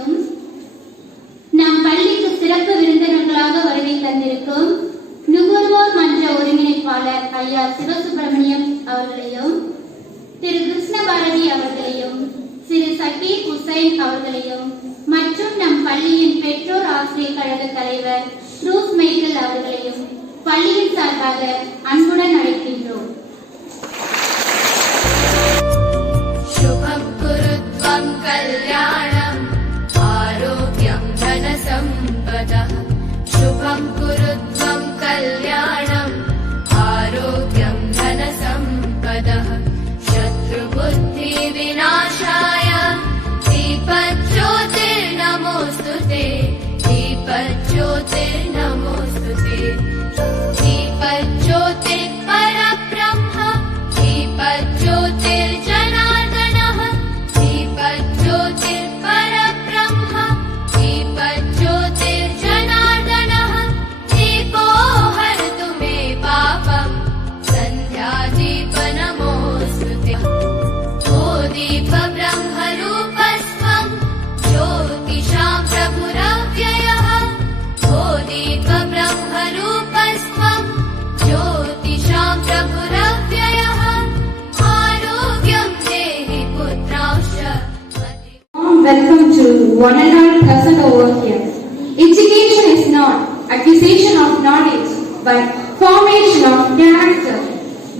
அவர்களையும், நம் பள்ளிக்கு சிறப்பு விருந்தினர்களாக வருகை தந்திருக்கும் நுகர்வோர் மன்ற ஒருங்கிணைப்பாளர் ஐயா சிவசுப்பிரமணியம் அவர்களையும், திரு கிருஷ்ணபாரதி அவர்களையும், திரு சக்கீர் ஹுசைன் அவர்களையும் மற்றும் நம் பள்ளியின் பெற்றோர் ஆசிரியர் கழக தலைவர் ப்ரூஸ் மைக்கேல் அவர்களையும் பள்ளியின் சார்பாக அன்புடன் அழைக்கின்றோம். शुभं कुरुत्वं कल्याणं आरोग्यं धनसम्पदः शुभं कुरुत्वं कल्याणं आरोग्यं धनसम्पदः शत्रुबुद्धि विनाशाय दीपज्योतिर्नमोस्तुते दीपज्योतिर्नमोस्तुते दीपज्योतिः परब्रह्म दीपज्योतिर्जनार्दनः दीपज्योतिर्परब्रह्म दीपज्योतिर्जनार्दनः दीपो हरतु मे पापं सन्ध्यादीपनमोऽस्तुते ओ दीपब्रह्मरूपस्त्वं ज्योतिषां प्रभुरव्ययः ओ दीपब्रह्मरूपस्त्वं ज्योतिषां प्रभुरव्ययः आरोग्यं देहि पुत्रांश्च. Welcome to one and all present over here. Education is not acquisition of knowledge, but formation of character.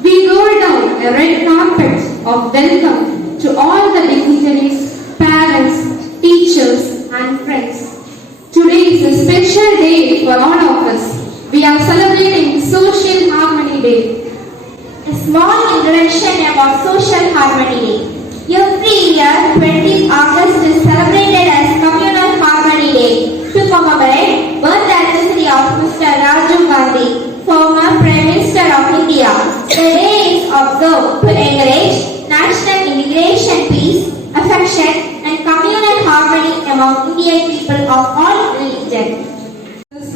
We go down a red carpet of welcome to all the dignitaries, parents, teachers, and friends. Today is a special day for all of us. We are celebrating Social Harmony Day. A small introduction about Social Harmony Day. Every year, 20th August is celebrated as Communal Harmony Day to commemorate birth anniversary of Mr. Rajiv Gandhi, former Prime Minister of India. The day is observed to encourage national integration, peace, affection, and communal harmony among Indian people of all religions.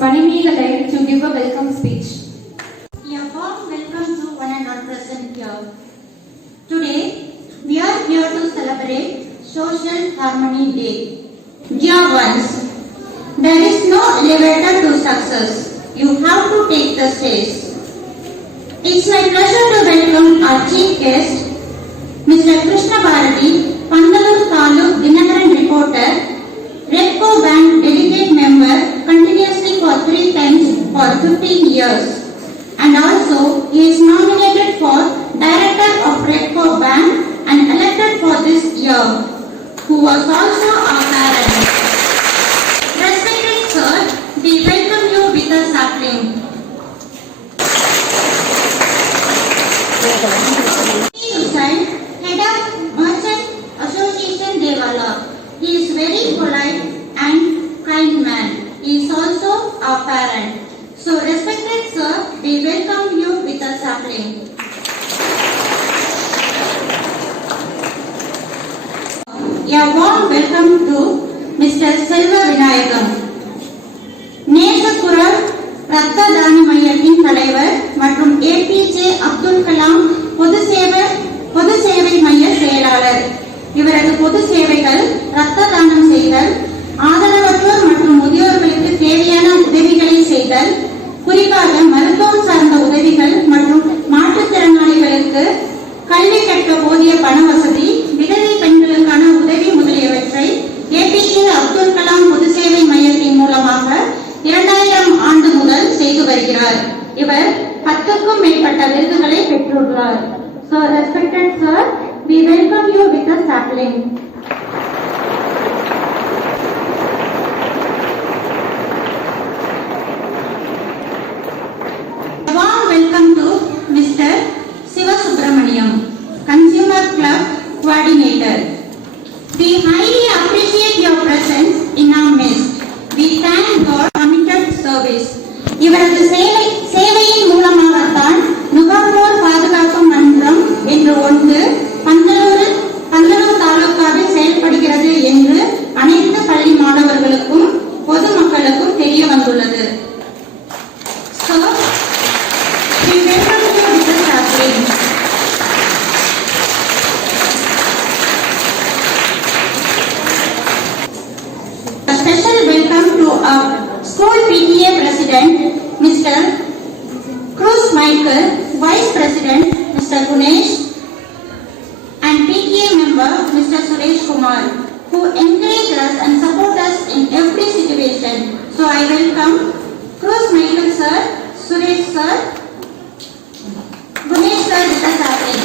Manimila to give a welcome speech. A warm welcome to one and all present here. Today, we are here to celebrate Social Harmony Day. Dear ones, there is no elevator to success. You have to take the stairs. It's my pleasure to welcome our chief guest, Mr. Krishna Bharati, Pandalur Taluk Dinakaran reporter, Redco Bank delegate member continuously for 3 times for 15 years. And also, he is nominated for Director of Redco Bank and elected for this year, who was also our parent. Respected sir, we welcome you with a sapling. Hussain, head of Merchant Association Devala. He is very polite and kind man. He is also our parent. So respected sir, we welcome you with a sapling. A warm welcome to Mr. Selva Vinayagam. நேசக்குரல் ரத்த தான மையத்தின் தலைவர் மற்றும் APJ Abdul Kalam பொது சேவை மைய செயலாளர். இவரது பொது சேவைகள் ரத்த தானம் செய்தல், ஆதரவற்றோர் மற்றும் முதியோர்களுக்கு தேவையான உதவிகளை செய்தல், குறிப்பாக மருத்துவம் சார்ந்த உதவிகள் மற்றும் மாற்றுத்திறனாளிகளுக்கு கல்வி கற்க போதிய பண வசதி, விதவை பெண்களுக்கான உதவி முதலியவற்றை ஏபிஜே அப்துல் கலாம் பொது சேவை மையத்தின் மூலமாக 2000 ஆண்டு முதல் செய்து வருகிறார். இவர் 10க்கும் மேற்பட்ட விருதுகளை பெற்றுள்ளார். So respected sir, we welcome you with a sapling. Warm welcome to Mr. Sivasubramaniam, Consumer Club Coordinator. We highly appreciate your presence in our midst. We thank God committed service. இவரது சேவையின் மூலமாகத்தான் நுகர்வோர் பாதுகாப்பு மன்றம் என்று ஒன்று பந்தலூர் தாலுகாவில் our school PTA President, Mr. Cruz Michael, Vice President, Mr. Gunesh, and PTA member, Mr. Suresh Kumar, who encourage us and support us in every situation. So I welcome Cruz Michael sir, Suresh sir, Gunesh sir with us again.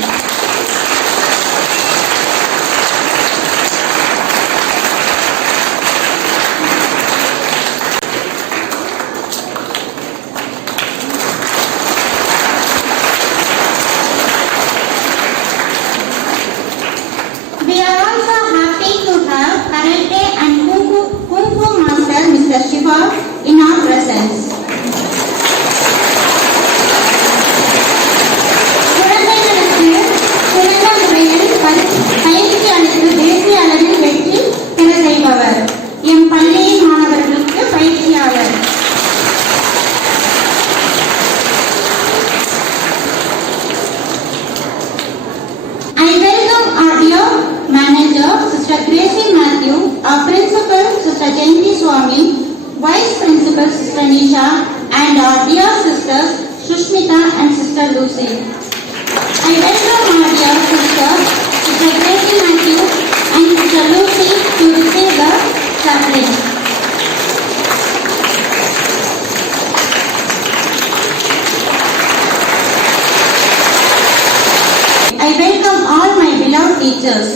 We are also happy to have Karate and Kung Fu Master Mr. Shiva in our presence. குழந்தைகளுக்கு சிறந்த முறையில் பயிற்சி அளித்து தேசிய அளவில் வெற்றி பெற செய்பவர் எம் பள்ளியின் மாணவர்களுக்கு பயிற்சியாளர். I welcome our dear manager, Sister Gracie Matthew, our principal, Sister Jayanti Swami, vice principal, Sister Nisha, and our dear sisters, Shushmita and Sister Lucy. I welcome our dear sister, Sister Gracie Matthew, and Sister Lucy to receive the chaplain. I welcome all my beloved teachers.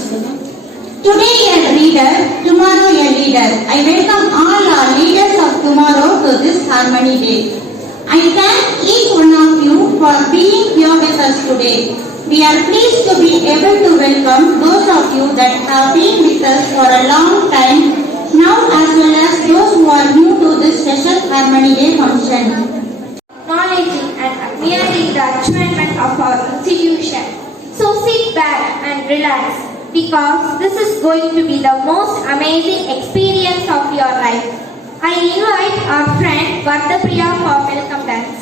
Today a reader, tomorrow a leader. I welcome all our leaders of tomorrow to this Harmony Day. I thank each one of you for being here with us today. We are pleased to be able to welcome those of you that have been with us for a long time now, as well as those who are new to this special Harmony Day function. Acknowledging and admiring the achievement of our institution. So sit back and relax, because this is going to be the most amazing experience of your life. I invite our friend Vardapriya for welcome dance.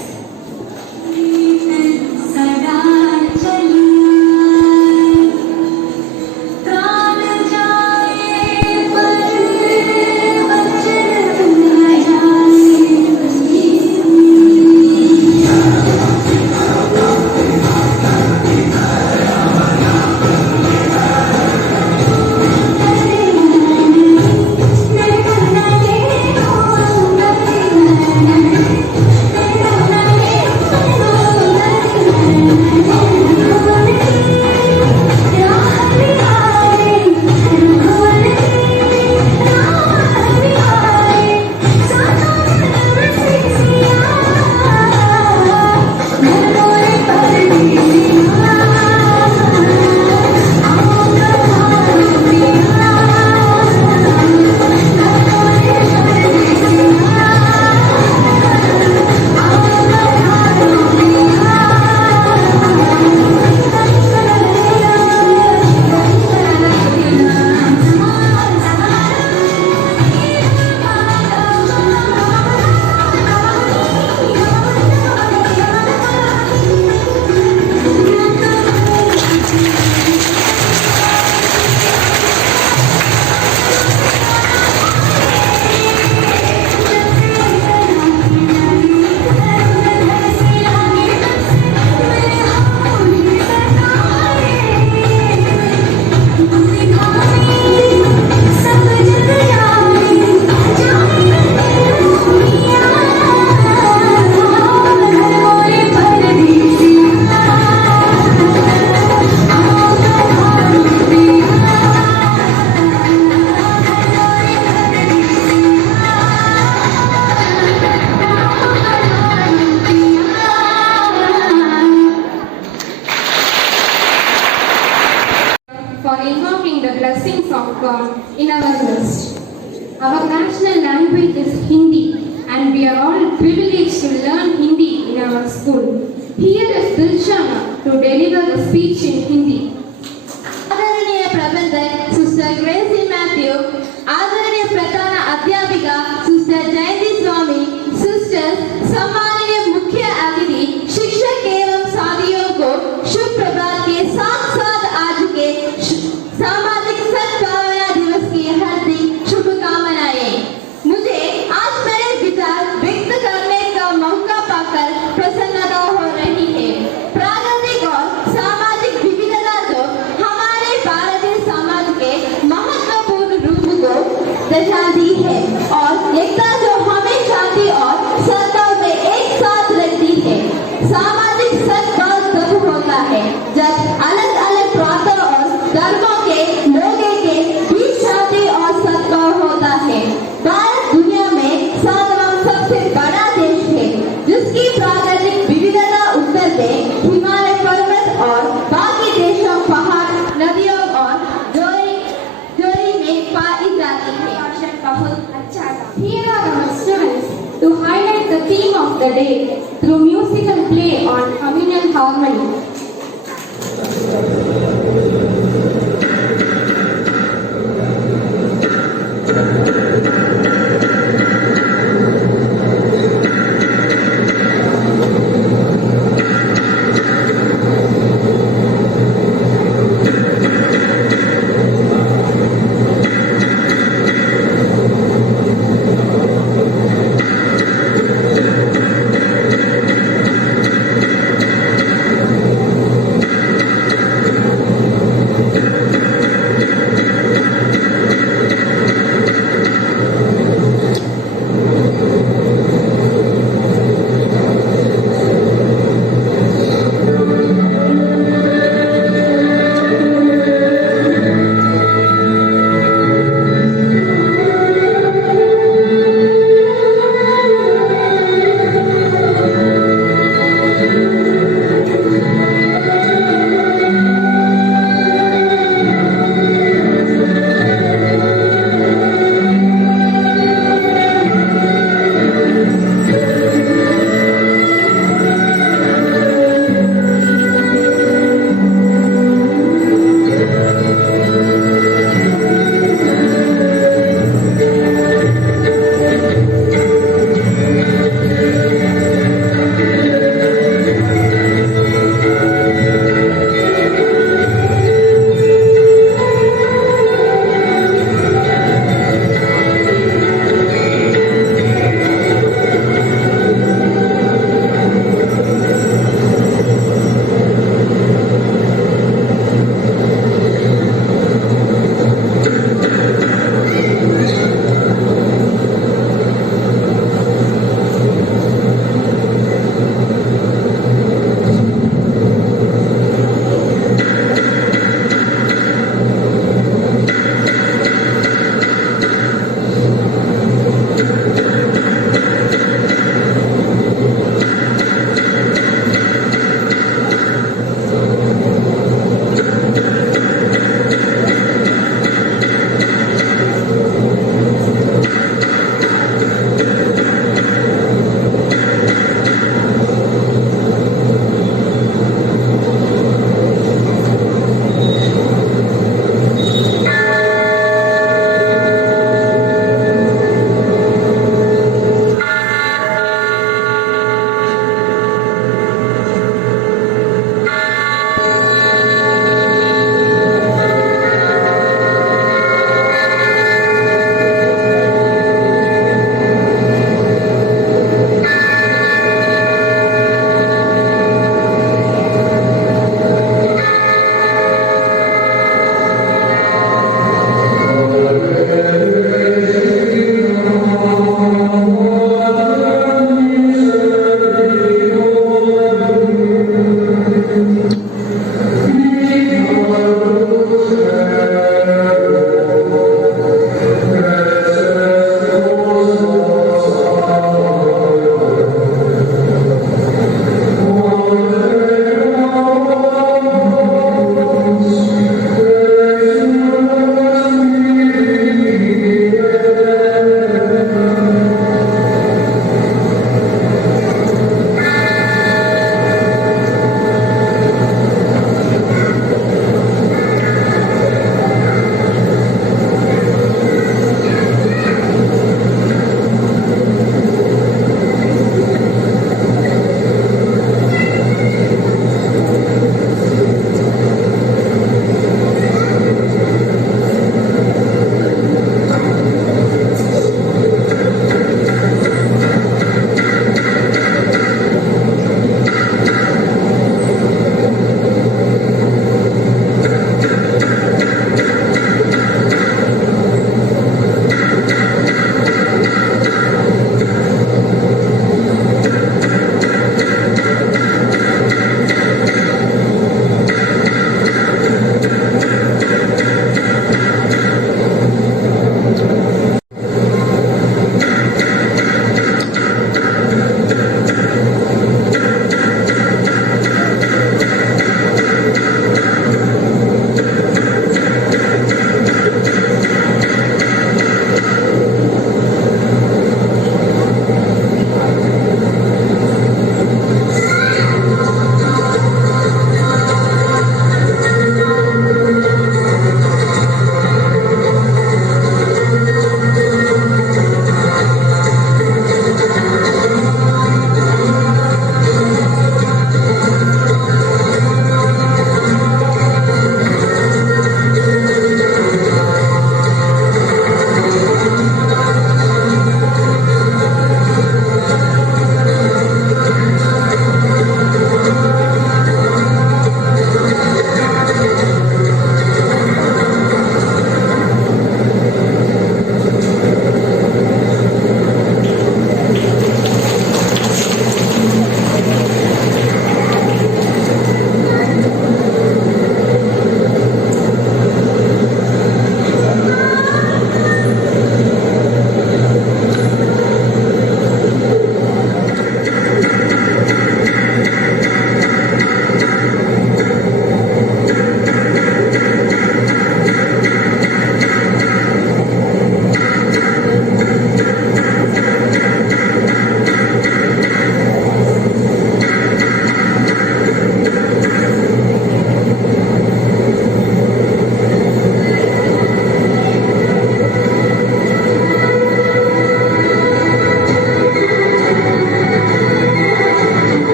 For invoking the blessings of God in our midst. Our national language is Hindi, and we are all privileged to learn Hindi in our school. Here is Dilshana to deliver the speech in Hindi. आदरणीय प्रबंधक sister Gracy Matthew, आदरणीय प्रधान अध्यापिका sister जयंती स्वामी, sisters, सम्माननीय मुख्य अतिथि, शिक्षक एवं साथियों को शुभ प्रभात के साथ साथ आज के सामाजिक सद्भावना दिवस की हार्दिक शुभकामनाएं। मुझे आज मैं और एकता जो हमें शांति और सद्भाव में एक साथ रखती है। सामाजिक सद्भाव तब होता है जब अलग अलग प्रांतों और धर्मों के लोगों के बीच शांति और सद्भाव होता है। भारत दुनिया में 7वां सबसे बड़ा देश है, जिसकी प्राकृतिक विविधता उत्तर में हिमालय पर्वत और बाकी देशों पहाड़, नदियों और जोरी में पाई जाती है। बहुत अच्छा था। Here are our students to highlight the theme of the day through musical play on communal harmony.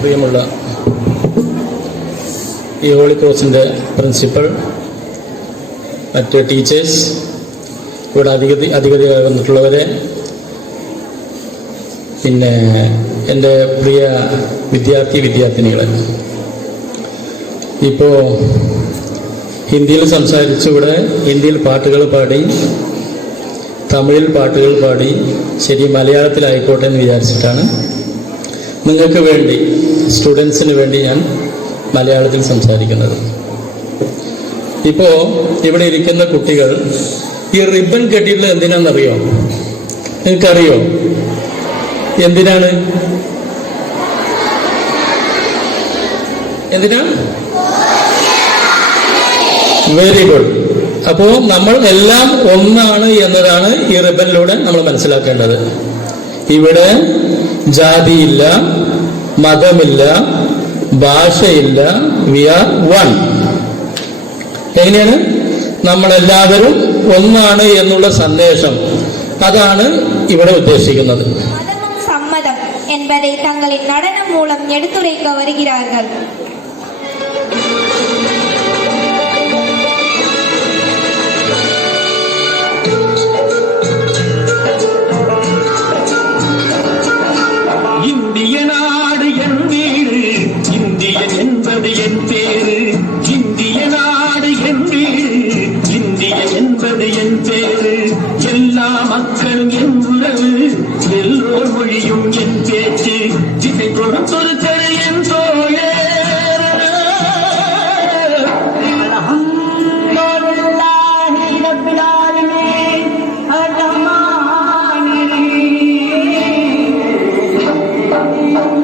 പ്രിയമുള്ള ഈ ഹോളി ക്രോസിൻ്റെ പ്രിൻസിപ്പൽ, മറ്റ് ടീച്ചേഴ്സ്, ഇവിടെ അധികൃതരായി വന്നിട്ടുള്ളവരെ, പിന്നെ എൻ്റെ പ്രിയ വിദ്യാർത്ഥിനികളെ, ഇപ്പോൾ ഹിന്ദിയിൽ സംസാരിച്ചു, ഇവിടെ ഹിന്ദിയിൽ പാട്ടുകൾ പാടി, തമിഴിൽ പാട്ടുകൾ പാടി, ശരി മലയാളത്തിലായിക്കോട്ടെ എന്ന് വിചാരിച്ചിട്ടാണ് നിങ്ങൾക്ക് വേണ്ടി, സ്റ്റുഡൻസിന് വേണ്ടി ഞാൻ മലയാളത്തിൽ സംസാരിക്കുന്നത്. ഇപ്പോൾ ഇവിടെ ഇരിക്കുന്ന കുട്ടികൾ ഈ റിബൺ കെട്ടിയിട്ടുള്ളത് എന്തിനാണെന്നറിയോ? നിങ്ങൾക്കറിയോ എന്തിനാണ്? എന്തിനാ? Very good. അപ്പോൾ നമ്മൾ എല്ലാം ഒന്നാണ് എന്നതാണ് ഈ റിബണിലൂടെ നമ്മൾ മനസ്സിലാക്കേണ്ടത്. ഇവിടെ ജാതിയില്ല, മതമില്ല, ഭാഷയില്ല, വി ആർ വൺ. എങ്ങനെയാണ്? നമ്മളെല്ലാവരും ഒന്നാണ് എന്നുള്ള സന്ദേശം, അതാണ് ഇവിടെ ഉദ്ദേശിക്കുന്നത്. மதமும் சம்மதம் என்பதை தங்களின் நடனம் மூலம் எடுத்துரைக்க வருகிறார்கள். இந்திய நாடு என் வீடு, இந்தியன் என்பது என் பேரு. இந்திய நாடு என் வீடு, இந்தியன் என்பது என் பேரு. எல்லா மக்களும் என் உறவு, எல்லோர் மொழியும் என் பேச்சு. திசை கொடுத்தொரு தெரு என் தோழர்.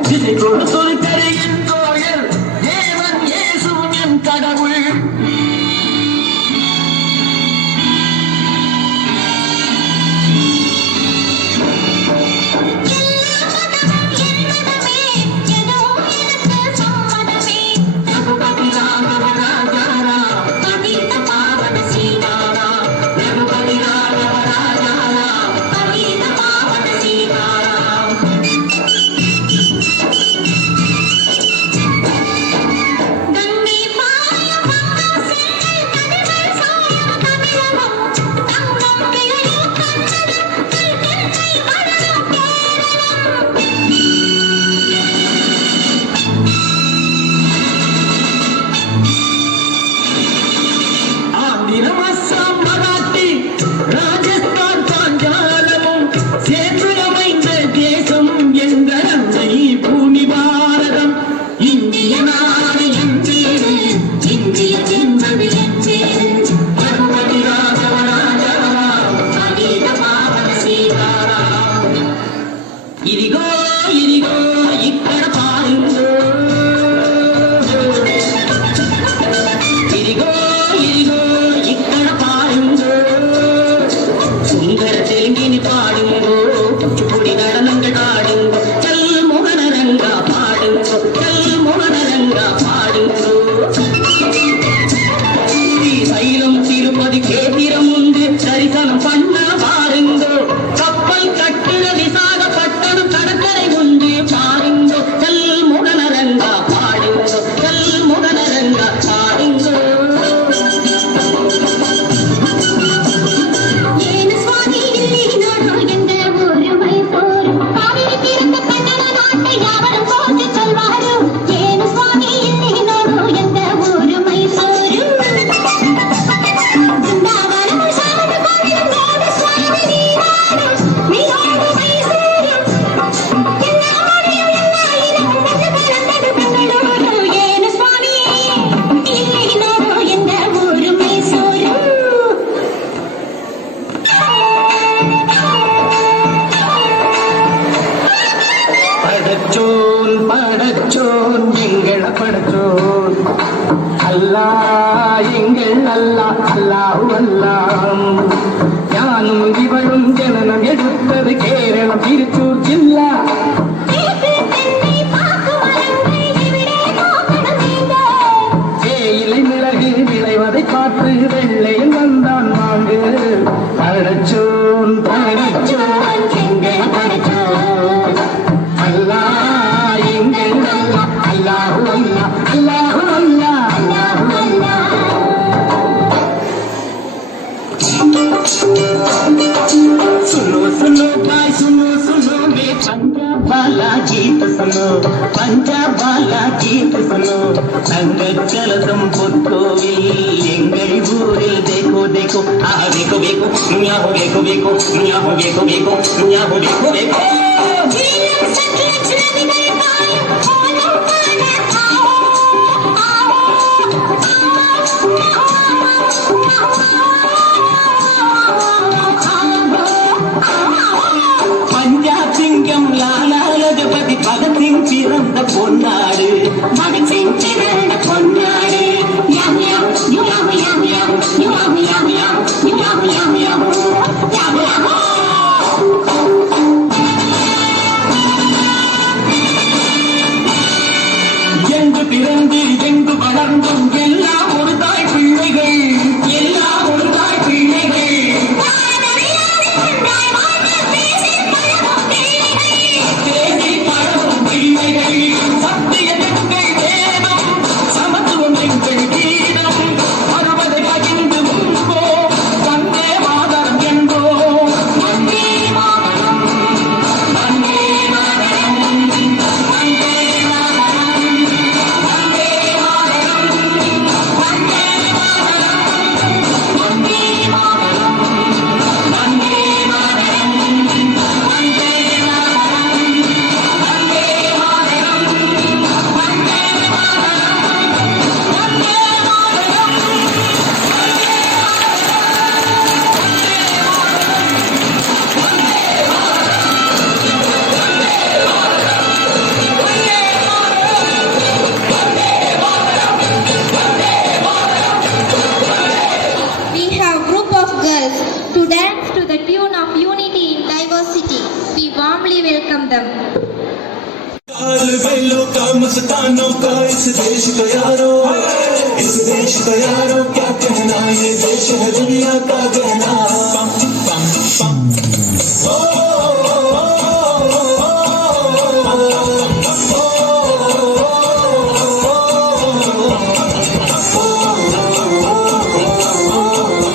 திசை கொடுத்தொரு தெரு என் தோழர், தேவன் இயேசுவும் என் கடவுள். ஆந்திரம், அஸ்ஸாம், மராட்டி, ராஜஸ்தான், பாஞ்சாலமும் சேர்ந்து அமைந்த தேசம் எங்கள் அன்னை பூமி பாரதம். இந்திய நாடு என் வீடு, இந்தியன் என்பது என் பேரு. பகவதி ராகவ ராஜாராம், அதீத பாவன சீதாராம். ఇదిగో ఇదిగో ఇక్కడ పారిందో, ఇదిగో ఇదిగో ఇక్కడ పారిందో. సుందర తెలుగిని పాడిందో, కూచిపూడి நடனங்கள் ஆடுங்கோ. கல் மோகனரங்கா பாடுங்கோ, கல் மோகனரங்கா பாடுங்கோ. ஸ்ரீசைலம் திருப்பதி கேத்திரம் உண்டு, தரிசனம் பண்ண பாருங்கோ. கப்பல் கட்டுற விசாகப்பட்டணம் கடற்கரை உண்டு பாருங்கோ. கல் மோகனரங்கா பாடுங்கோ, கல் மோகனரங்கா பாடுங்கோ. ஏன் சுவாமி இல்லை நாடோ என்ற ஒரு மைசூரு, காவிரி தீரத்து கன்னட நாட்டை யாவரும் போற்றி சொல்வாரு. ஏன் சுவாமி இல்லை நாடோ என்ற ஒரு மைசூரு, பிருந்தாவனம் சாமத கோவிலும் கோடு சுவாமி நீராடு, நீராடு மைசூரு. எல்லா மொழியும் எல்லா இனமும் ஒன்று கலந்தது பெங்களூரு. ஏன் சுவாமி இல்லை நாடோ என்ற ஒரு மைசூரு. படைச்சோன் படைச்சோன் எங்களை படைச்சோன் அல்லாஹ், எங்கள் அல்லாஹ், அல்லாஹு அல்லாம். ஞானும் இவளும் ஜனனம் எடுத்தது கேரளம், திருச்சூர் ஜில்லா. தேயிலை மிளகு விளைவதை பார்த்து வெள்ளையில் வந்தான் வாங்கு. படைச்சோன் படைச்சோன் எங்களை படைச்சோன் அல்லாஹ், எங்கள் அல்லாஹ், सुनो भाई सुनो सुनो मैं पंजाब वाला गीत सुनो पंजाब वाला गीत सुनो संग चलतम पुत्कोविल एंगल ஊரில் देखो देखो देखो देखो दुनिया हो देखो देखो दुनिया हो देखो देखो दुनिया हो देखो देखो பஞ்சாப் சிங்கம் லாலா லஜபதி பகத் சிங் பிறந்த பொன்னாடு பகத் சிங் பிறந்த பொன்னாடு யாம் யாம் யாம் யாம் யாம் யாம் யாம் யாம் யாம் யாம் யாம் யாம் எங்கு பிறந்து எங்கு வளர்ந்தும் எல்லாம் ஒரு தாய் பிள்ளைகள் எல்லாம் ஒரு தாய் பிள்ளைகள் தேடி பழகும் பிள்ளைகள் சத்தியங்கள் வேதம் சமத்துவம் எங்கள் கீதம் வருவதை பகிர்ந்து உண்போம் வந்தே மாதரம் என்போம் வந்தே மாதரம் வந்தே மாதரம் வந்தே மாதரம் வந்தே மாதரம் வந்தே மாதரம் வந்தே மாதரம் வந்தே மாதரம் வந்தே We have group of girls to dance to the tune of unity in diversity. We warmly welcome them. हाल बेलों का मस्तानों का इस देश का यारों क्या कहना ये देश है दुनिया का गहना पम पम पम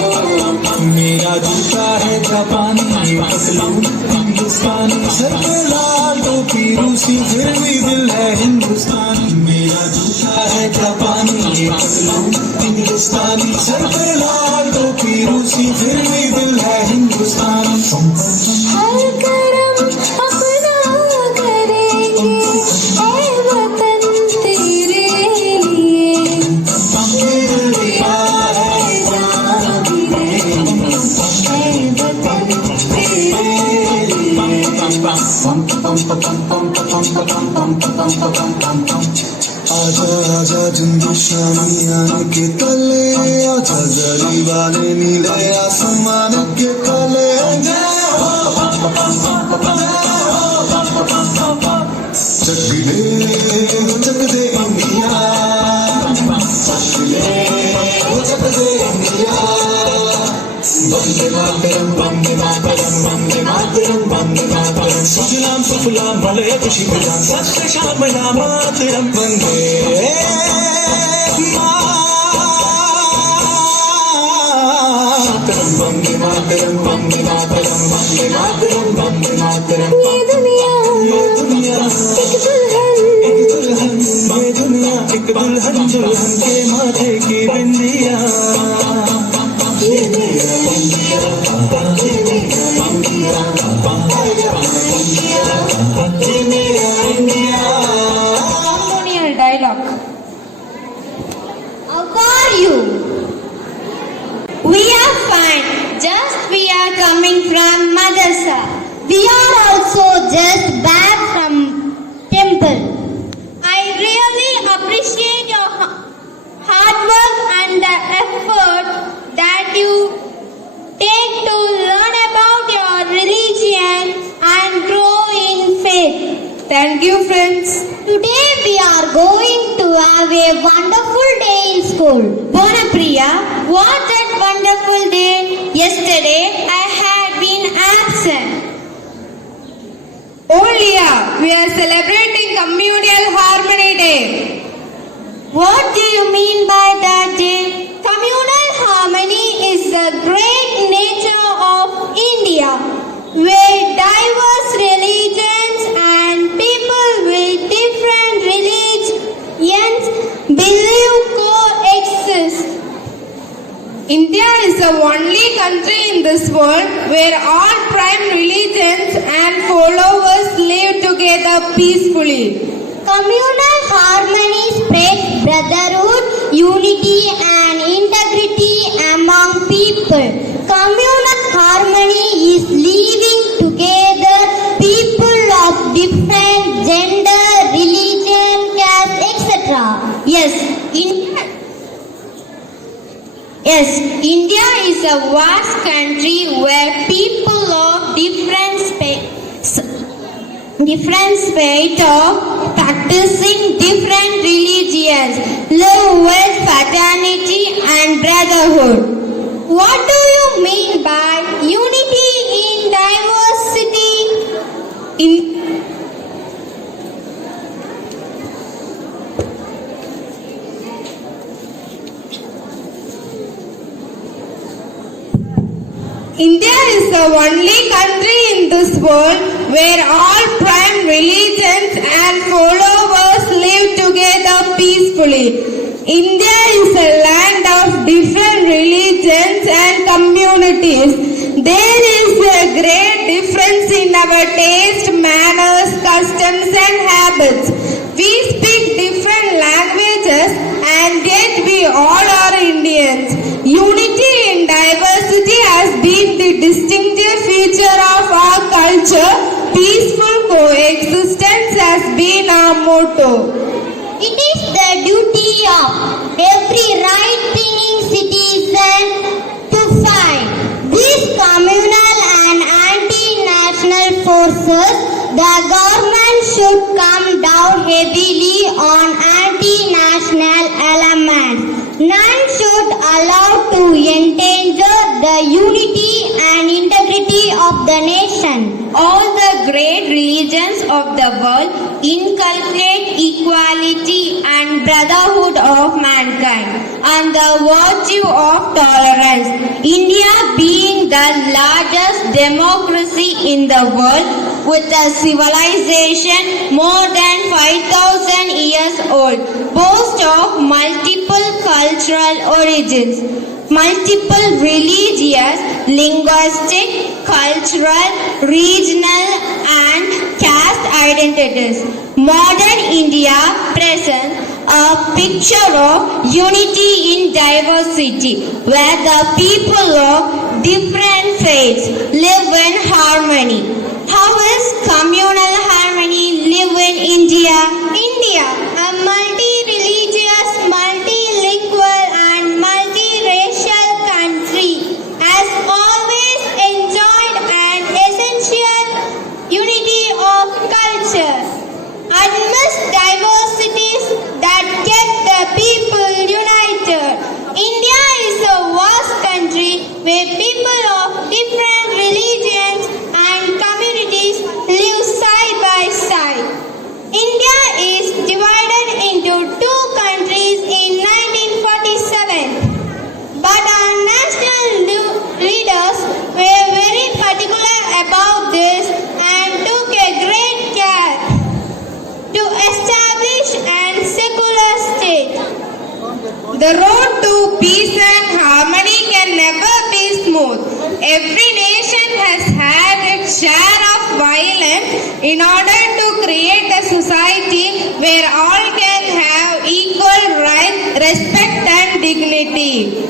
मेरा जूता है जापानी पतलून हिंदुस्तानी सर पे लाल टोपी रूसी फिर भी दिल है हिंदुस्तानी मेरा जूता है जापानी पतलून हिंदुस्तानी सर पे लाल टोपी रूसी फिर भी दिल है हिंदुस्तानी हर करम अपना करेंगे ऐ वतन तेरे लिए आजा आजा जिंदुशानी आने के तले आजा जरी वाले नीले आसमान के तले चक दे इंडिया चक दे इंडिया वंदे मातरम वंदे मातरम वंदे मातरम वंदे मातरम सुजलाम सुफलाम भले खुशी प्रदान सत्य श्यामला मातरम वंदे मातरम वंदे मातरम वंदे मातरम वंदे मातरम वंदे मातरम ये दुनिया एक दुल्हन ये दुनिया एक दुल्हन दुल्हन के माथे की बिंदिया ये मेरा इंडिया ये मेरा इंडिया ये मेरा India Ceremonial dialogue. How are you? We are fine. Just we are coming from madrasa. We are also just back from temple. I really appreciate your hard work and the effort that you take to learn about your religion and grow in faith. Thank you, friends. Today we are going to have a wonderful day in school. Bonapriya, what that wonderful day? Yesterday I had been absent. Oh, Leah, we are celebrating Communal Harmony Day. What do you mean by that day? Communal harmony is the great nature of India, where India is the only country in this world where all prime religions and followers live together peacefully. Communal harmony spreads brotherhood, unity and integrity among people. Communal harmony is living together people of different gender, religion, caste, etc. Yes, India is a vast country where people of different faith of practicing different religions live with fraternity and brotherhood. What do you mean by unity in diversity? India is the only country in this world where all prime religions and followers live together peacefully. India is a land of different religions and communities. There is a great difference in our taste, manners, customs and habits. We speak different languages and yet we all are Indians. Unity in diversity has been the distinctive feature of our culture. Peaceful coexistence has been our motto. It is the duty of every right-thinking citizen to fight these communal and anti-national forces. The government should come down heavily on anti-national elements. None should allow to endanger the unity and integrity of the nation. All the great religions of the world inculcate equality and brotherhood of mankind and the virtue of tolerance. India being the largest democracy in the world with a civilization more than 5,000 years old, boasts of multiple cultural origins, multiple religious, linguistic, cultural, regional and caste identities. Modern India presents a picture of unity in diversity, where the people of different faiths live in harmony. How is communal harmony live in India? India, a multi-religious, multilingual and multiracial country, has always enjoyed an essential unity of culture amidst diversities that kept the people united. India is a vast country where people of different religions and communities live side by side. India is divided into two countries in 1947, but our national leaders were very particular about this and took a great care to establish an secular state. The road to peace and harmony can never be smooth. Every nation has had its share of violence in order to create a society where all can have equal rights, respect and dignity.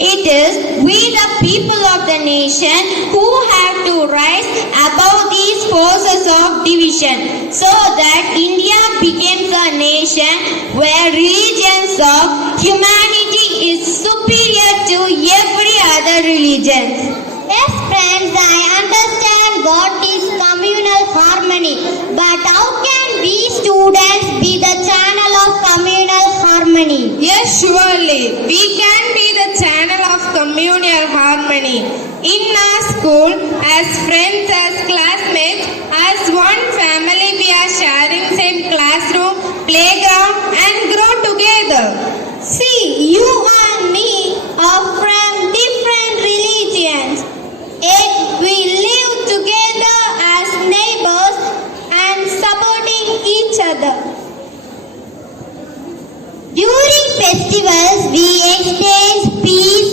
It is we the people of the nation who have to rise above these forces of division so that India becomes a nation where religions of humanity is superior to every other religion. Yes friends, I understand what is communal harmony, but how can we students be the channel of communal harmony? Yes, surely. We can be the channel of communal harmony. In our school, as friends, as classmates, as one family, we are sharing same classroom, playground and grow together. See, you and me are from different religions, yet we live together as neighbors and supporting each other. During festivals, we exchange peace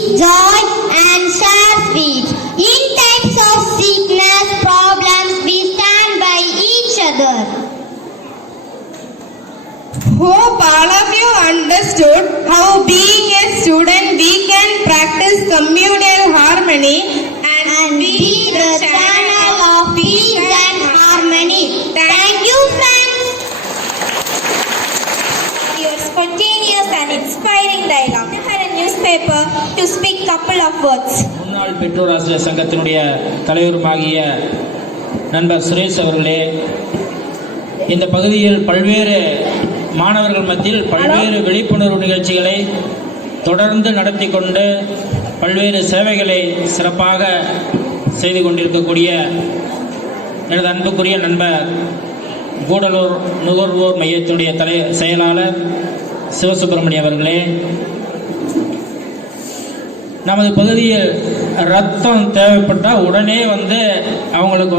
understood how being a student we can practice communal harmony and be the channel of peace and harmony. Thank you, friends. Your spontaneous and inspiring dialogue. I had a newspaper to speak couple of words. முன்னாள் பெற்றோர் ஆசிரியர் சங்கத்தினுடைய தலைவருமாகிய நண்பர் சுரேஷ் அவர்களே, இந்த பகுதியில் பல்வேறு மாணவர்கள் மத்தியில் பல்வேறு விழிப்புணர்வு நிகழ்ச்சிகளை தொடர்ந்து நடத்தி கொண்டு பல்வேறு சேவைகளை சிறப்பாக செய்து கொண்டிருக்கக்கூடிய எனது அன்புக்குரிய நண்பர் கூடலூர் நுகர்வோர் மையத்தினுடைய செயலாளர் சிவசுப்பிரமணியம் அவர்களே, நமது பகுதியில் ரத்தம் தேவைப்பட்டால் உடனே அவங்களுக்கு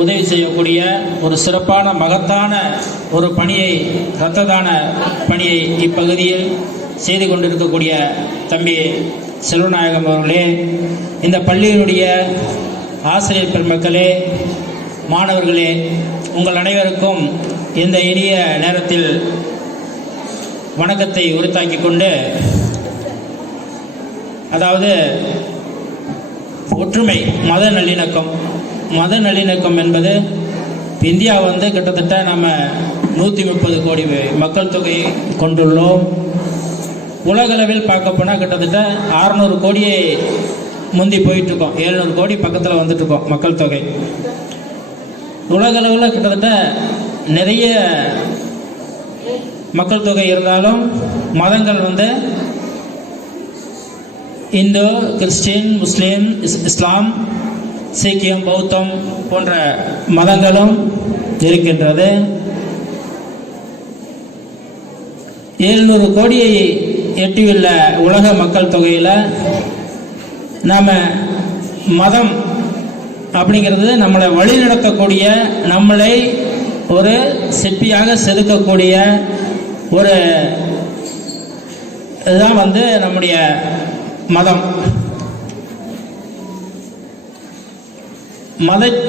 உதவி செய்யக்கூடிய ஒரு சிறப்பான மகத்தான ஒரு பணியை, இரத்த தான பணியை இப்பகுதியில் செய்து கொண்டிருக்கக்கூடிய தம்பி செல்வநாயகம் அவர்களே, இந்த பள்ளியினுடைய ஆசிரியர் பெருமக்களே, மாணவர்களே, உங்கள் அனைவருக்கும் இந்த இனிய நேரத்தில் வணக்கத்தை உரித்தாக்கிக் கொண்டு, அதாவது ஒற்றுமை, மத நல்லிணக்கம் என்பது இந்தியா கிட்டத்தட்ட நம்ம 130 கோடி மக்கள் தொகை கொண்டுள்ளோம். உலகளவில் பார்க்க போனால் கிட்டத்தட்ட 600 கோடியை முந்தி போயிட்டுருக்கோம். 700 கோடி பக்கத்தில் வந்துட்டுருக்கோம் மக்கள் தொகை. உலகளவில் கிட்டத்தட்ட நிறைய மக்கள் தொகை இருந்தாலும் மதங்கள் இந்து, கிறிஸ்டின், முஸ்லீம், இஸ்லாம், சீக்கியம், பௌத்தம் போன்ற மதங்களும் இருக்கின்றது. 700 கோடியை எட்டியுள்ள உலக மக்கள் தொகையில் நாம் மதம் அப்படிங்கிறது நம்மளை வழிநடத்தக்கூடிய, நம்மளை ஒரு சிற்பியாக செதுக்கக்கூடிய ஒரு இதுதான் நம்முடைய மதம்.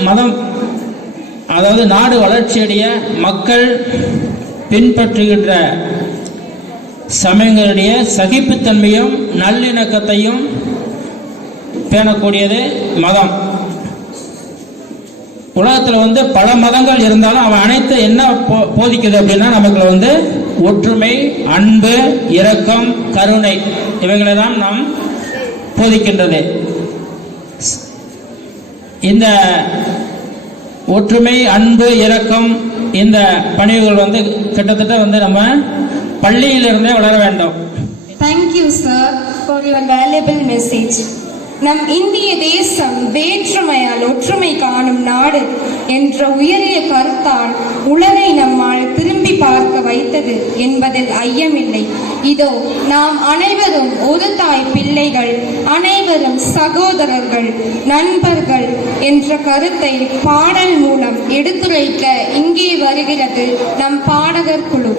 மதம் அதாவது நாடு வளர்ச்சியடைய மக்கள் பின்பற்றுகின்ற சமயங்களுடைய சகிப்புத்தன்மையும் நல்லிணக்கத்தையும் பேணக்கூடியது மதம். உலகத்தில் பல மதங்கள் இருந்தாலும் அவன் அனைத்து என்ன போதிக்குது அப்படின்னா நமக்கு ஒற்றுமை, அன்பு, இரக்கம், கருணை இவைகளை தான் நாம் போதிக்கின்றது. இந்த ஒற்றுமை, அன்பு, இரக்கம் இந்த பணிவுகள் கிட்டத்தட்ட நம்ம பள்ளியிலிருந்தே வளர வேண்டும். Thank you, sir, for your valuable message. நம் இந்திய தேசம் வேற்றுமையால் ஒற்றுமை காணும் நாடு என்ற உயரிய கருத்தால் உலகை நம்மால் திரும்பி பார்க்க வைத்தது என்பதில் ஐயமில்லை. இதோ நாம் அனைவரும் ஒரு தாய் பிள்ளைகள், அனைவரும் சகோதரர்கள், நண்பர்கள் என்ற கருத்தை பாடல் மூலம் எடுத்துரைக்க இங்கே வருகிறது நம் பாடகர் குழு.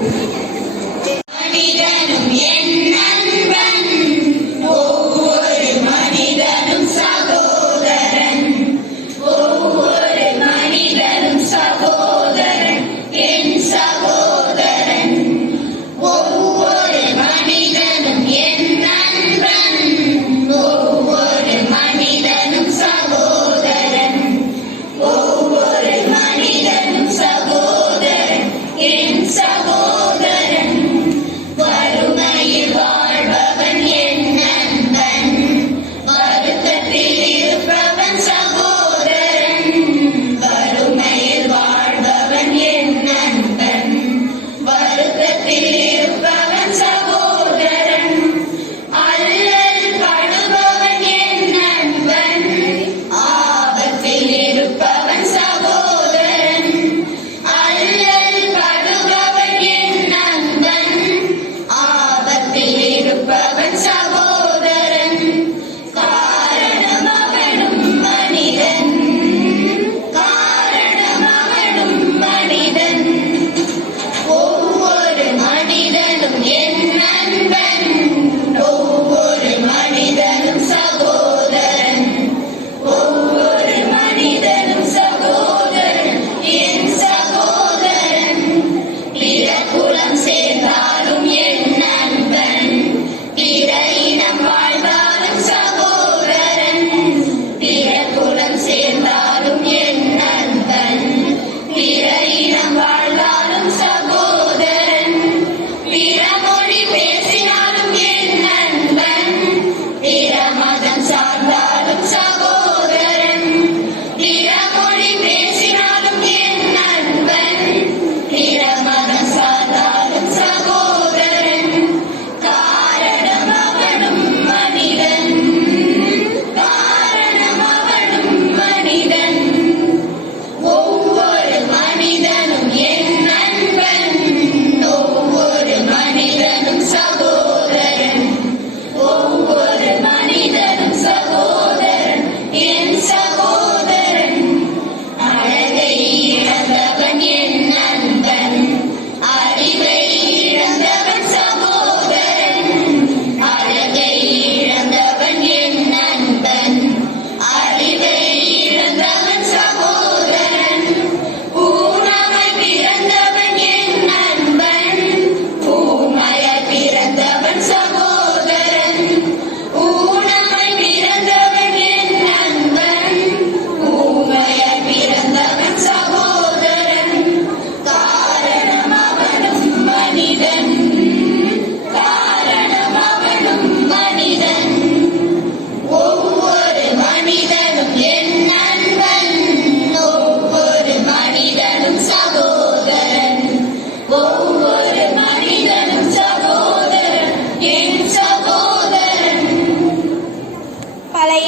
சகோதரன்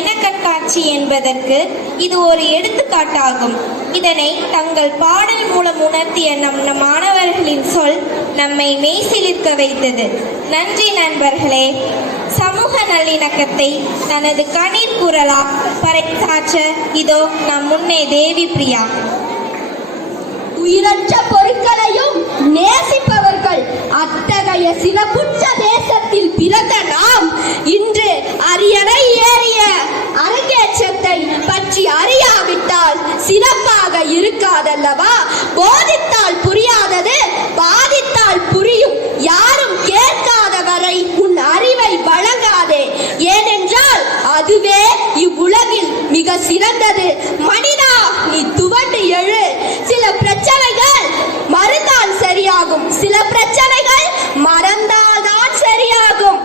இனக்கண்காட்சி என்பதற்கு இது ஒரு எடுத்துக்காட்டாகும். இதனை தங்கள் பாடல் மூலம் உணர்த்திய நம் மாணவர்களின் சொல் நம்மை மெய்சிலிர்க்க வைத்தது. நன்றி நண்பர்களே. சமூக நல்லிணக்கத்தை தனது கண்ணீர் குரலால் பறைசாற்ற இதோ நம் முன்னே தேவி பிரியா. உயிரற்ற பொருட்களையும் நேசிப்பவர்கள் அத்தகைய சிறப்புற்ற தேசத்தில் பிறந்த நாம் இன்று அரியணை ஏறிய அரங்கேற்றத்தை பற்றி அறியாவிட்டால் சிறப்பாக இருக்காதல்லவா? போதித்தால் புரியாதது பாதித்தால் புரியும். யாரும் கேட்காத வரை உன் அறிவை வழங்காதே. ஏனென்றால் அதுவே இவ்வுலகில் மிக சிறந்தது. மனிதா, நீ துவண்டு எழு. சில பிரச்சனைகள் மறந்தால் சரியாகும், சில பிரச்சனைகள் மறந்தால் தான் சரியாகும்.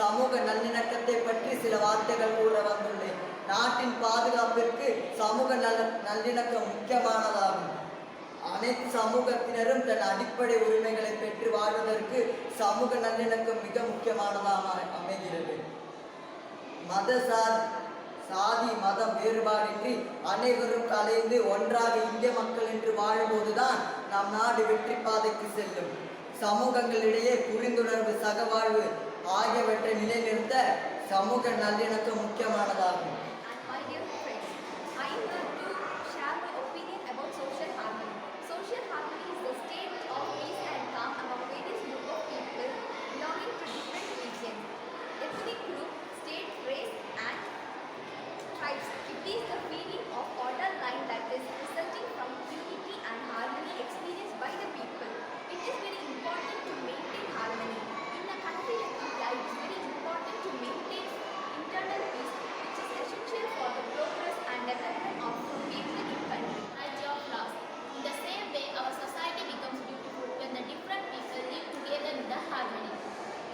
சமூக நல்லிணக்கத்தை பற்றி சில வார்த்தைகள் கூற வந்துள்ளேன். நாட்டின் பாதுகாப்பிற்கு சமூக நல்லிணக்கம் முக்கியமானதாகும். அனைத்து சமூகத்தினரும் தன் அடிப்படை உரிமைகளை பெற்று வாழ்வதற்கு சமூக நல்லிணக்கம் மிக முக்கியமானதாக அமைகிறது. சாதி மதம் வேறுபாடின்றி அனைவரும் கலைந்து ஒன்றாக இந்திய மக்கள் என்று வாழும்போதுதான் நம் நாடு வெற்றி பாதைக்கு செல்லும். சமூகங்களிடையே புரிந்துணர்வு, சகவாழ்வு ஆகியவற்றை நிலைநிறுத்த சமூக நல்லிணக்கம் முக்கியமானதாகும். It is the feeling of order line that is resulting from unity and harmony experienced by the people. It is very important to maintain harmony. In a country like India, it is very important to maintain internal peace, which is essential for the progress and development of the people in country. Idea of loss. In the same way, our society becomes beautiful when the different people live together in the harmony.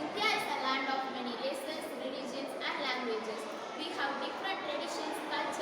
India is a land of many races, religions, and languages. We have different traditions, cultures,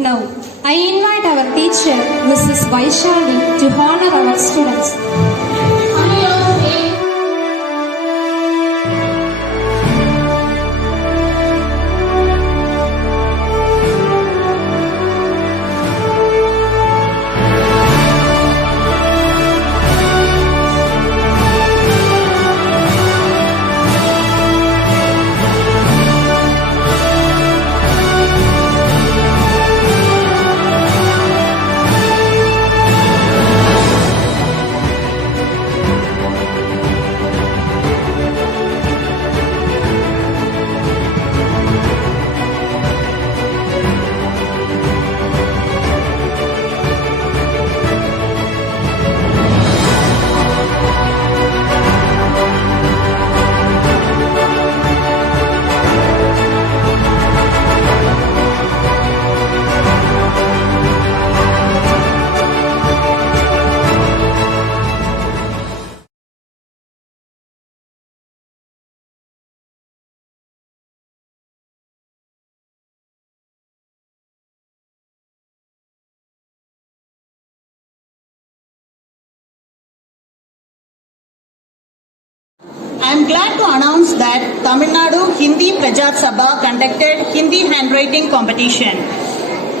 Now, I invite our teacher, Mrs. Vaishali, to honor our students. I am glad to announce that Tamil Nadu Hindi Prajat Sabha conducted Hindi handwriting competition.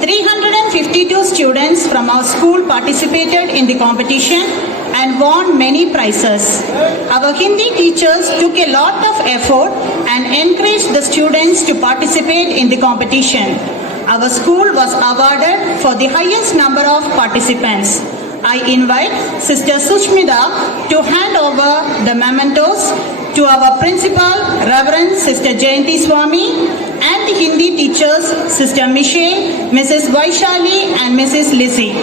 352 students from our school participated in the competition and won many prizes. Our Hindi teachers took a lot of effort and encouraged the students to participate in the competition. Our school was awarded for the highest number of participants. I invite Sister Sushmita to hand over the mementos to our principal, Reverend Sister Jayanti Swami, and the Hindi teachers, Sister Michelle, Mrs. Vaishali, and Mrs. Lizzie.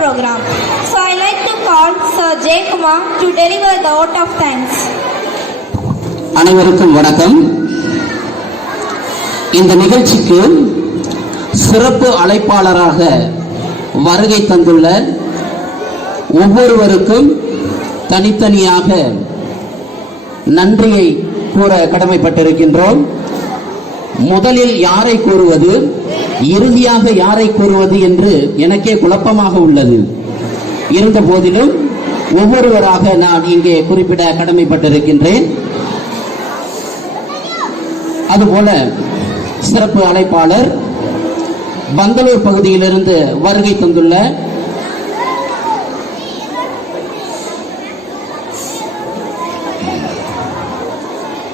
program. So I like to call Sir J. Kumar to deliver the vote of thanks. அனைவருக்கும் வணக்கம். இந்த நிகழ்ச்சிக்கு சிறப்பு அழைப்பாளராக வருகை தந்துள்ள ஒவ்வொருவருக்கும் தனித்தனியாக நன்றியை கூற கடமைப்பட்டிருக்கின்றோம். முதலில் யாரை கூறுவது, இறுதியாக யாரை கூறுவது என்று எனக்கே குழப்பமாக உள்ளது. இருந்த போதிலும் ஒவ்வொருவராக நான் இங்கே குறிப்பிட கடமைப்பட்டிருக்கின்றேன். அதுபோல சிறப்பு அழைப்பாளர் பங்களூர் பகுதியிலிருந்து வருகை தந்துள்ள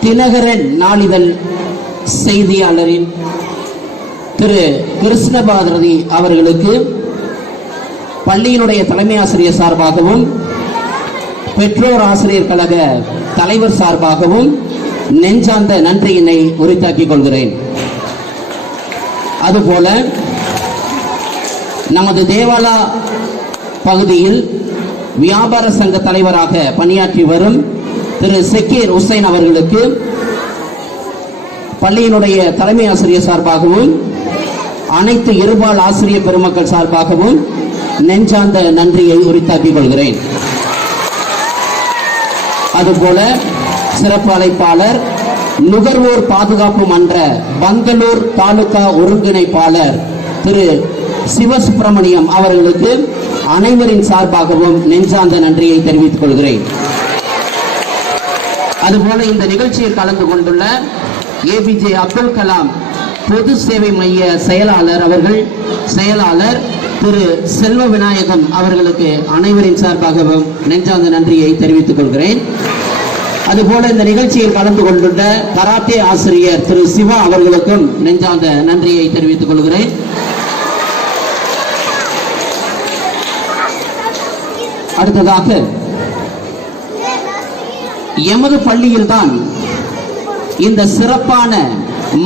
தினகரன் நாளிதழ் செய்தியாளரின் திரு கிருஷ்ணபாரதி அவர்களுக்கு பள்ளியினுடைய தலைமை ஆசிரியர் சார்பாகவும் பெற்றோர் ஆசிரியர் கழக தலைவர் சார்பாகவும் நெஞ்சார்ந்த நன்றியினை உரித்தாக்கிக் கொள்கிறேன். அதுபோல நமது தேவாலா பகுதியில் வியாபார சங்க தலைவராக பணியாற்றி வரும் திரு சக்கீர் ஹுசைன் அவர்களுக்கு பள்ளியினுடைய தலைமை ஆசிரியர் சார்பாகவும் அனைத்து இருபால் ஆசிரியர் பெருமக்கள் சார்பாகவும் நெஞ்சார்ந்த நன்றியை உரித்தாக்கிக் கொள்கிறேன். அதுபோல சிறப்பு அழைப்பாளர் நுகர்வோர் பாதுகாப்பு மன்ற பங்களூர் தாலுகா ஒருங்கிணைப்பாளர் திரு சிவசுப்பிரமணியம் அவர்களுக்கு அனைவரின் சார்பாகவும் நெஞ்சார்ந்த நன்றியை தெரிவித்துக் கொள்கிறேன். அதுபோல இந்த நிகழ்ச்சியில் கலந்து கொண்டுள்ள ஏபிஜே அப்துல் கலாம் பொது சேவை மைய செயலாளர் திரு செல்வ விநாயகம் அவர்களுக்கு அனைவரின் சார்பாகவும் நெஞ்சார்ந்த நன்றியை தெரிவித்துக் கொள்கிறேன். அதுபோல இந்த நிகழ்ச்சியில் கலந்து கொண்டுள்ள கராத்தே ஆசிரியர் திரு சிவா அவர்களுக்கும் நெஞ்சார்ந்த நன்றியை தெரிவித்துக் கொள்கிறேன். அடுத்ததாக எமது பள்ளியில்தான் இந்த சிறப்பான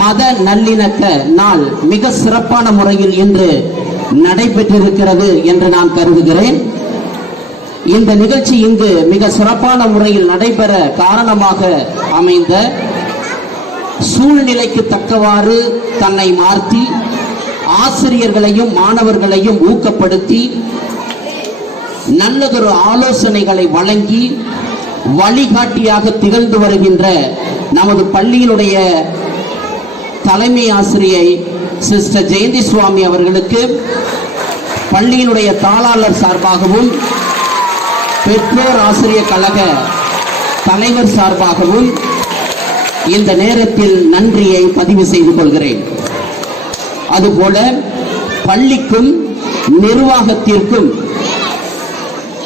மத நல்லிணக்க நாள் மிக சிறப்பான முறையில் இன்று நடைபெற்றிருக்கிறது என்று நான் கருதுகிறேன். இந்த நிகழ்ச்சி இங்கு மிக சிறப்பான முறையில் நடைபெற காரணமாக அமைந்த சூழ்நிலைக்கு தக்கவாறு தன்னை மாற்றி ஆசிரியர்களையும் மாணவர்களையும் ஊக்கப்படுத்தி நல்லதொரு ஆலோசனைகளை வழங்கி வழிகாட்டியாக திகழ்ந்து வருகின்ற நமது பள்ளியினுடைய தலைமை ஆசிரியை சிஸ்டர் ஜெயந்தி சுவாமி அவர்களுக்கு பள்ளியினுடைய தாளாளர் சார்பாகவும் பெற்றோர் ஆசிரியர் கழக தலைவர் சார்பாகவும் இந்த நேரத்தில் நன்றியை பதிவு செய்து கொள்கிறேன். அதுபோல பள்ளிக்கும் நிர்வாகத்திற்கும்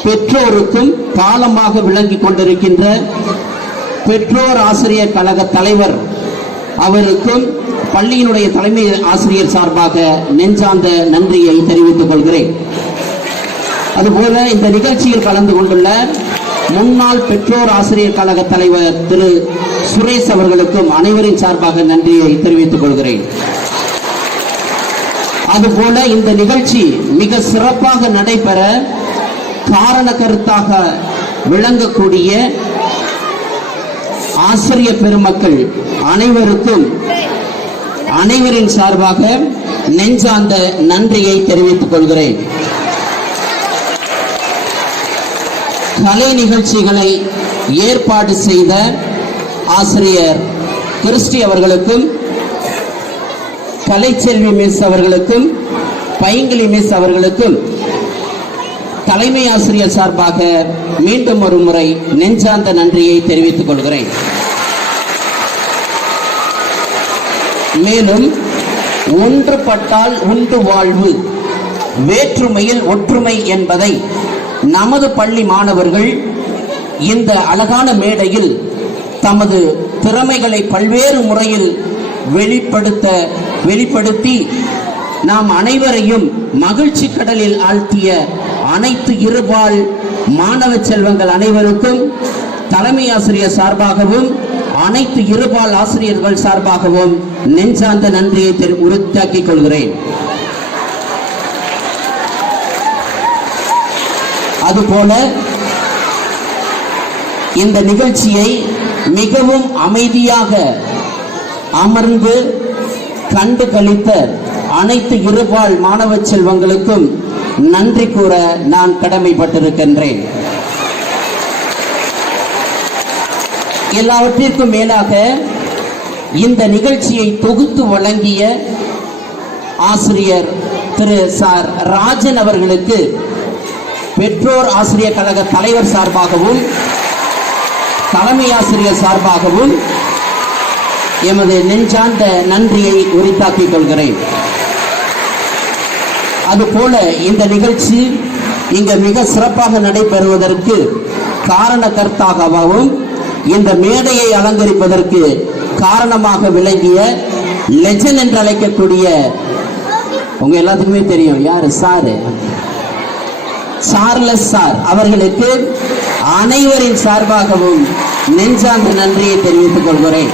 பெற்றோருக்கும் பாலமாக விளங்கிக் கொண்டிருக்கின்ற பெற்றோர் ஆசிரியர் கழக தலைவர் அவருக்கும் பள்ளியினுடைய தலைமை ஆசிரியர் சார்பாக நெஞ்சார்ந்த நன்றியை தெரிவித்துக் கொள்கிறேன். அதுபோல இந்த நிகழ்ச்சியில் கலந்து கொண்டுள்ள முன்னாள் பெற்றோர் ஆசிரியர் கழக தலைவர் திரு சுரேஷ் அவர்களுக்கும் அனைவரின் சார்பாக நன்றியை தெரிவித்துக் கொள்கிறேன். அதுபோல இந்த நிகழ்ச்சி மிக சிறப்பாக நடைபெற காரண கருத்தாக விளங்கக்கூடிய ஆசிரியர் பெருமக்கள் அனைவருக்கும் அனைவரின் சார்பாக நெஞ்சார்ந்த நன்றியை தெரிவித்துக் கொள்கிறேன். கலை நிகழ்ச்சிகளை ஏற்பாடு செய்த ஆசிரியர் கிறிஸ்டி அவர்களுக்கும் கலைச்செல்வி மிஸ் அவர்களுக்கும் பைங்கிலி மிஸ் அவர்களுக்கும் தலைமை ஆசிரியர் சார்பாக மீண்டும் ஒரு முறை நெஞ்சார்ந்த நன்றியை தெரிவித்துக் கொள்கிறேன். மேலும் ஒன்றுபட்டால் உண்டு வாழ்வு, வேற்றுமையில் ஒற்றுமை என்பதை நமது பள்ளி மாணவர்கள் இந்த அழகான மேடையில் தமது திறமைகளை பல்வேறு முறையில் வெளிப்படுத்தி நாம் அனைவரையும் மகிழ்ச்சி கடலில் ஆழ்த்திய அனைத்து இருபால் மாணவ செல்வங்கள் அனைவருக்கும் தலைமை ஆசிரியர் சார்பாகவும் அனைத்து இருபால் ஆசிரியர்கள் சார்பாகவும் நெஞ்சார்ந்த நன்றியை உறுதியாக்கிக் கொள்கிறேன். அதுபோல இந்த நிகழ்ச்சியை மிகவும் அமைதியாக அமர்ந்து கண்டு களித்த அனைத்து இருபால் மாணவ செல்வங்களுக்கும் நன்றி கூற நான் கடமைப்பட்டிருக்கின்றேன். எல்லாவற்றிற்கும் மேலாக இந்த நிகழ்ச்சியை தொகுத்து வழங்கிய ஆசிரியர் திரு சார் ராஜன் அவர்களுக்கு பெற்றோர் ஆசிரியர் கழக தலைவர் சார்பாகவும் தலைமை ஆசிரியர் சார்பாகவும் எமது நெஞ்சார்ந்த நன்றியை உரித்தாக்கிக் கொள்கிறேன். அதுபோல இந்த நிகழ்ச்சி இங்கு மிக சிறப்பாக நடைபெறுவதற்கு காரணகர்த்தாகவும் இந்த மேடையை அலங்கரிப்பதற்கு காரணமாக விளங்கிய லெஜண்ட் என்று அழைக்கக்கூடிய உங்க எல்லாத்துக்குமே தெரியும் யாரு சாரு சார்லஸ் சார் அவர்களுக்கு அனைவரின் சார்பாகவும் நெஞ்சார்ந்த நன்றியை தெரிவித்துக் கொள்கிறேன்.